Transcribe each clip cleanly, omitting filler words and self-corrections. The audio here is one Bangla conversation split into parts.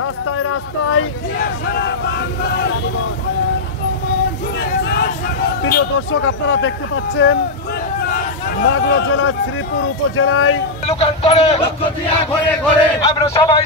রাস্তায় রাস্তায় প্রিয় দর্শক, আপনারা দেখতে পাচ্ছেন মাগুরা জেলার শ্রীপুর উপজেলায় আমরা সবাই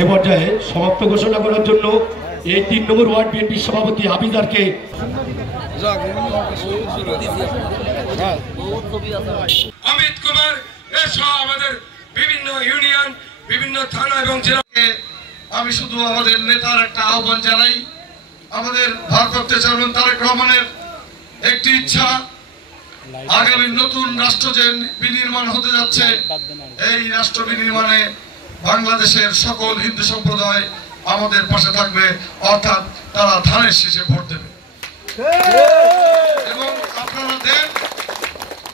এ পর্যায়ে সমাপ্ত ঘোষণা করার জন্য এই ৩ নম্বর ওয়ার্ড বিএনপি সভাপতি হাবিদারকে অমিত কুমার এসহ আমাদের বিভিন্ন ইউনিয়ন, বিভিন্ন থানা এবং জেলাকে আমি শুধু আমাদের নেতার একটা আহ্বান জানাই। আমাদের ভারপ্রাপ্ত চেয়ারম্যান তারেক রহমানের একটি ইচ্ছা, আগামী নতুন রাষ্ট্র যে বিনির্মাণ হতে যাচ্ছে, এই রাষ্ট্র বিনির্মাণে বাংলাদেশের সকল হিন্দু সম্প্রদায় আমাদের পাশে থাকবে, অর্থাৎ তারা ধানের শীষে ভোট দেবে এবং আপনারা দেন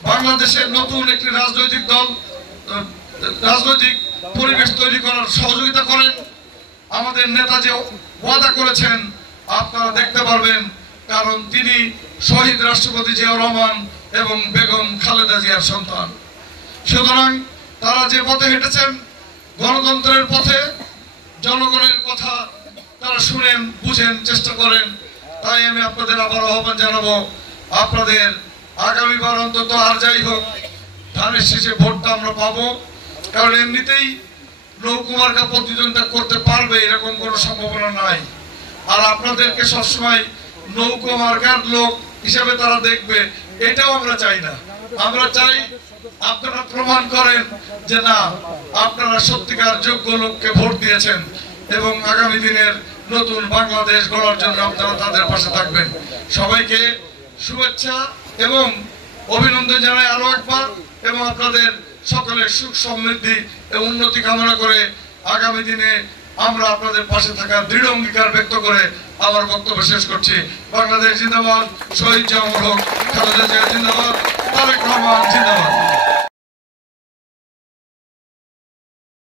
বাংলাদেশের নতুন একটি রাজনৈতিক দল, রাজনৈতিক পরিবেশ তৈরি করার সহযোগিতা করেন। আমাদের নেতা যে ওয়াদা করেছেন আপনারা দেখতে পারবেন, কারণ তিনি শহীদ রাষ্ট্রপতি জিয়াউর রহমান এবং বেগম খালেদা জিয়ার সন্তান। সুতরাং তারা যে পথে হেঁটেছেন, গণতন্ত্রের পথে, জনগণের কথা তারা শুনেন, বুঝেন, চেষ্টা করেন। তাই আমি আপনাদের আবার আহ্বান জানাবো, আপনাদের আগামীবার অন্তত আর যাই হোক ধানের শীষে ভোটটা আমরা পাবো, কারণ এমনিতেই নৌকুমার্কা প্রতিদ্বন্দ্বিতা করতে পারবে এরকম কোনো সম্ভাবনা নাই। আর আপনাদেরকে সবসময় নৌকুমার্কার লোক হিসেবে তারা দেখবে, এটাও আমরা চাই না। আমরা চাই আপনারা প্রমাণ করেন যে না, আপনারা সত্যিকার যোগ্য লোককে ভোট দিয়েছেন এবং আগামী দিনের নতুন বাংলাদেশ গড়ার জন্য আপনারা তাদের পাশে থাকবেন। সবাইকে শুভেচ্ছা এবং অভিনন্দন জানাই আরো একবার, এবং আপনাদের সকলের সুখ সমৃদ্ধি এবং উন্নতি কামনা করে আগামী দিনে আমরা আপনাদের পাশে থাকার দৃঢ় অঙ্গীকার ব্যক্ত করে আমার বক্তব্য শেষ করছি। বাংলাদেশ জিন্দাবাদ, শহীদ জিয়াউর হক, খালেদা জিয়া জিন্দাবাদ, তারেক রহমান জিন্দাবাদ।